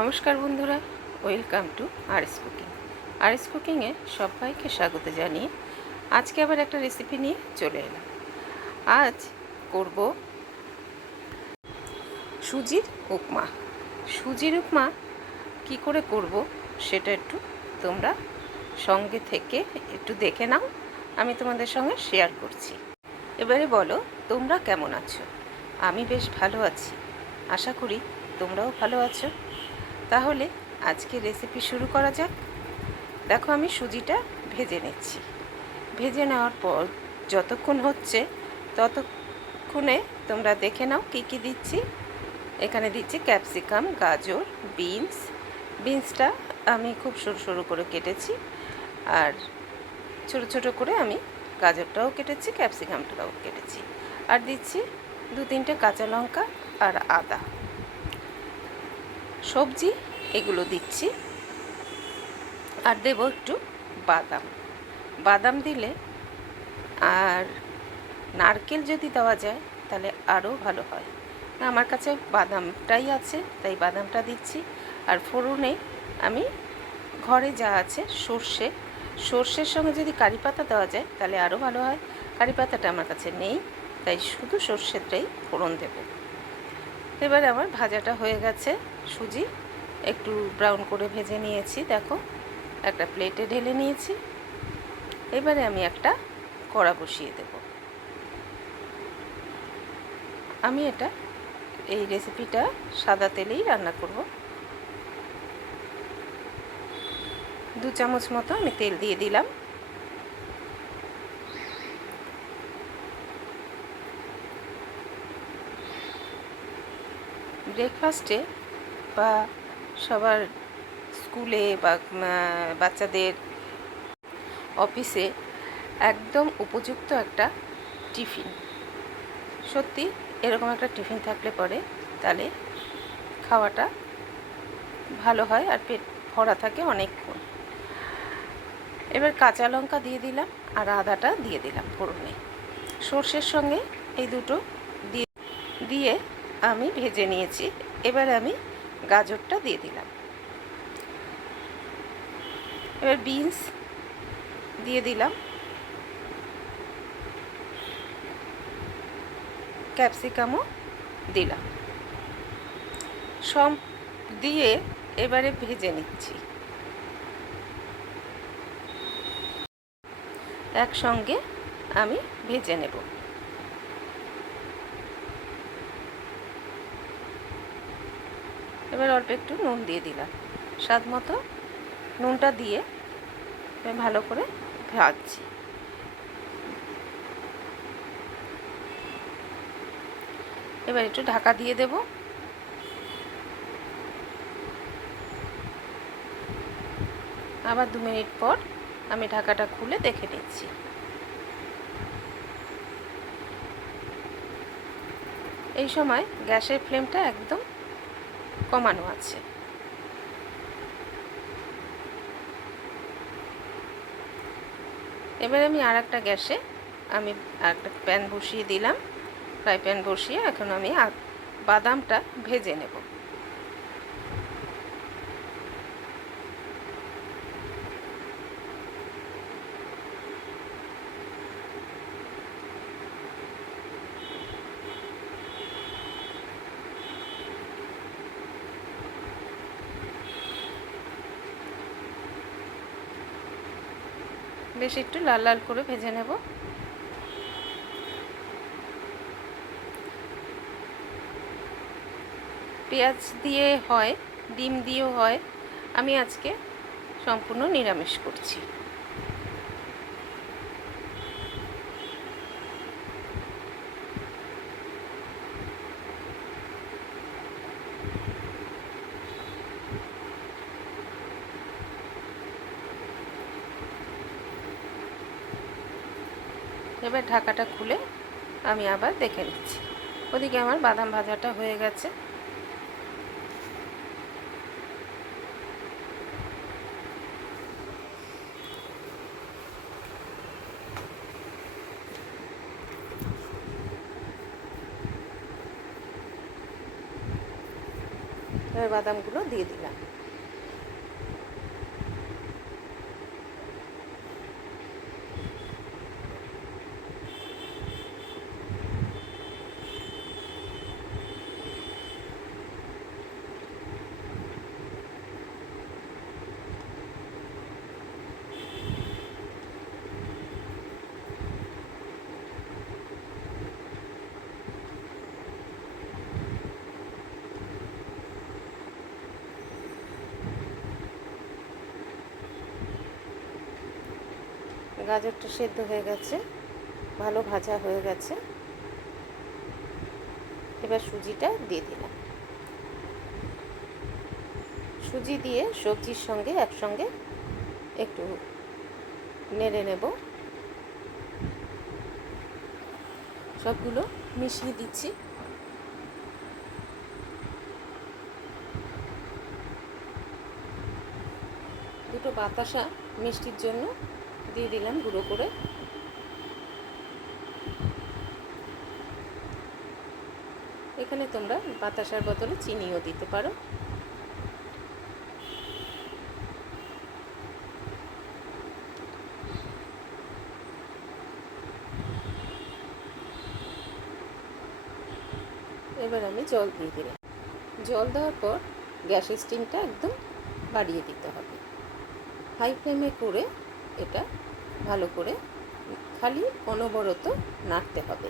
নমস্কার বন্ধুরা, welcome to RS cooking. RS কুকিংয়ে সবাইকে স্বাগত জানিয়ে আজকে আবার একটা রেসিপি নিয়ে চলে এলাম। আজ করব সুজির উপমা। সুজির উপমা কি করে করব সেটা একটু তোমরা সঙ্গে থেকে একটু দেখে নাও, আমি তোমাদের সঙ্গে শেয়ার করছি। এবারে বলো, তোমরা কেমন আছো? আমি বেশ ভালো আছি। আশা করি তোমরাও ভালো আছো। তাহলে আজকে রেসিপি শুরু করা যাক। দেখো আমি সুজিটা ভেজে নিচ্ছি। ভেজে নেওয়ার পর যতক্ষণ হচ্ছে ততক্ষণে তোমরা দেখে নাও কী কী দিচ্ছি। এখানে দিচ্ছি ক্যাপসিকাম, গাজর, বিনস। বিনসটা আমি খুব সরু সরু করে কেটেছি। আর ছোট ছোট করে আমি গাজরটাও কেটেছি, ক্যাপসিকামটাও কেটেছি। আর দিচ্ছি দু তিনটে কাঁচা লঙ্কা আর আদা। সবজি, এগুলো দিচ্ছি। আর দেবো একটু বাদাম। বাদাম দিলে আর নারকেল যদি দেওয়া যায়, তাহলে আরও ভালো হয়। না আমার কাছে বাদামটাই আছে, তাই বাদামটা দিচ্ছি। আর ফোড়নে আমি ঘরে যা আছে, সর্ষে, সর্ষের সঙ্গে যদি কারি পাতা দেওয়া যায়, তাহলে আরও ভালো হয়। কারি পাতাটা আমার কাছে নেই, তাই শুধু সর্ষেটাই ফোড়ন দেবো। এবারে আমার ভাজাটা হয়ে গেছে, সুজি। একটু ব্রাউন করে ভেজে নিয়েছি, দেখো। একটা প্লেটে ঢেলে নিয়েছি। এবারে আমি একটা কড়া বসিয়ে দেব। আমি এটা, এই রেসিপিটা সাদা তেলেই রান্না করব। দু চামচ মতো আমি তেল দিয়ে দিলাম। ব্রেকফাস্টে বা সবার স্কুলে বা বাচ্চাদের অফিসে একদম উপযুক্ত একটা টিফিন সত্যি এরকম একটা টিফিন থাকলে পরে তাহলে খাওয়াটা ভালো হয় আর পেট ভরা থাকে অনেকক্ষণ। এবার কাঁচা লঙ্কা দিয়ে দিলাম আর আদাটা দিয়ে দিলাম ফোড়নে। সর্ষের সঙ্গে এই দুটো দিয়ে দিয়ে আমি ভেজে নিয়েছি। এবার আমি গাজরটা দিয়ে দিলাম। এবার বিনস দিয়ে দিলাম। ক্যাপসিকামও দিলাম। সব দিয়ে এবারে ভেজে নিচ্ছি। একসঙ্গে আমি ভেজে নেব। এবার অল্প একটু নুন দিয়ে দিলাম। স্বাদ মতো নুনটা দিয়ে ভালো করে ভাজছি। এবার একটু ঢাকা দিয়ে দেব। আবার দু মিনিট পর আমি ঢাকাটা খুলে দেখে নিচ্ছি। এই সময় গ্যাসের ফ্লেমটা একদম কমানো আছে। এবার আমি আর একটা গ্যাসে আমি একটা প্যান বসিয়ে দিলাম। ফ্রাই প্যান বসিয়ে এখন আমি বাদামটা ভেজে নেব। বেশ একটু লাল লাল করে ভেজে নেব। পেঁয়াজ দিয়ে হয়, ডিম দিয়েও হয়। আমি আজকে সম্পূর্ণ নিরামিষ করছি। এবার ঢাকাটা খুলে আমি আবার দেখে নিচ্ছি। ওদিকে আমার বাদাম ভাজাটা হয়ে গেছে। এবার বাদামগুলো দিয়ে দিলাম। গাজরটা সেদ্ধ হয়ে গেছে, ভালো ভাজা হয়ে গেছে। এবার সুজিটা দিয়ে দিলাম। সুজি দিয়ে সবজির সঙ্গে একসঙ্গে একটু নেড়ে নেব। সবগুলো মিশিয়ে দিচ্ছি। দুটো বাতাসা মিষ্টির জন্য দিয়ে দিলাম গুঁড়ো করে। এখানে তোমরা বাতাসার বদলে চিনিও দিতে পারো। এবার আমি জল দিয়ে দিলাম। জল দেওয়ার পর গ্যাসের স্টিমটা একদম বাড়িয়ে দিতে হবে। হাই ফ্লেমে করে এটা ভালো করে খালি অনবরত নাড়তে হবে।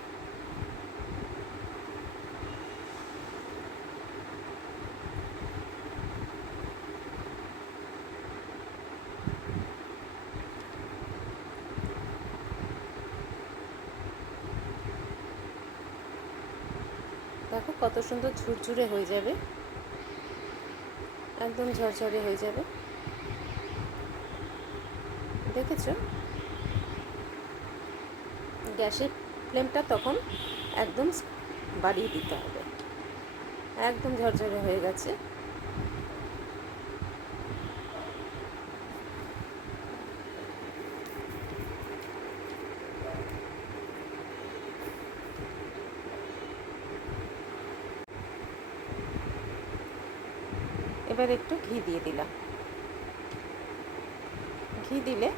দেখো কত সুন্দর ঝুরঝুরে হয়ে যাবে। একদম ঝরঝরে হয়ে যাবে। দেখেছ? গ্যাসের ফ্লেমটা তখন একদম বাড়িয়ে দিতে হবে। একদম ঝরঝরে হয়ে গেছে। এবার একটু ঘি দিয়ে দিলাম। ঘি দিলে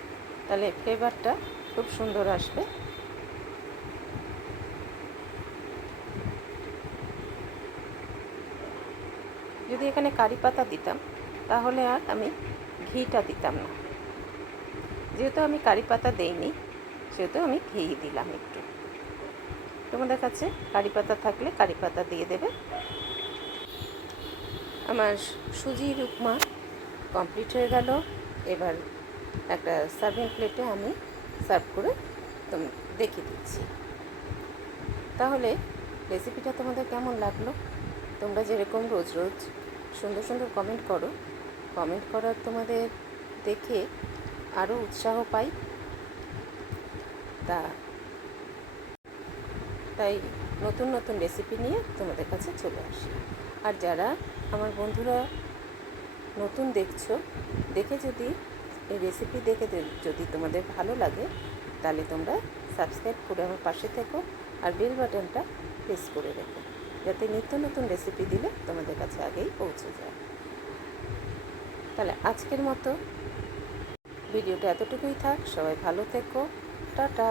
তাহলে ফ্লেভারটা খুব সুন্দর আসবে। যদি এখানে কারি পাতা দিতাম, তাহলে আর আমি ঘিটা দিতাম না। যেহেতু আমি কারি পাতা দেইনি, সেহেতু আমি ঘি দিলাম একটু। তোমাদের কাছে কারি পাতা থাকলে কারি পাতা দিয়ে দেবে। আমার সুজির উপমা কমপ্লিট হয়ে গেল। এবার একটা সার্ভিং প্লেটে আমি সার্ভ করে দেখিয়ে দিচ্ছি। তাহলে রেসিপিটা তোমাদের কেমন লাগল? তোমরা যেরকম রোজ রোজ সুন্দর সুন্দর কমেন্ট করো। কমেন্ট করার তোমাদের দেখে আরও উৎসাহ পাই। তা, তাই নতুন নতুন রেসিপি নিয়ে তোমাদের কাছে চলে আসি। আর যারা আমার বন্ধুরা নতুন দেখছ, দেখে যদি এই রেসিপি দেখে যদি তোমাদের ভালো লাগে, তাহলে তোমরা সাবস্ক্রাইব করে আমার পাশে থেকো আর বেল বাটনটা প্রেস করে রেখো। যাতে নিত্য নতুন রেসিপি দিলে তোমাদের কাছে আগেই পৌঁছে যায়। তাহলে আজকের মতো। ভিডিওটা এতটুকুই থাক, সবাই ভালো থেকো। টাটা!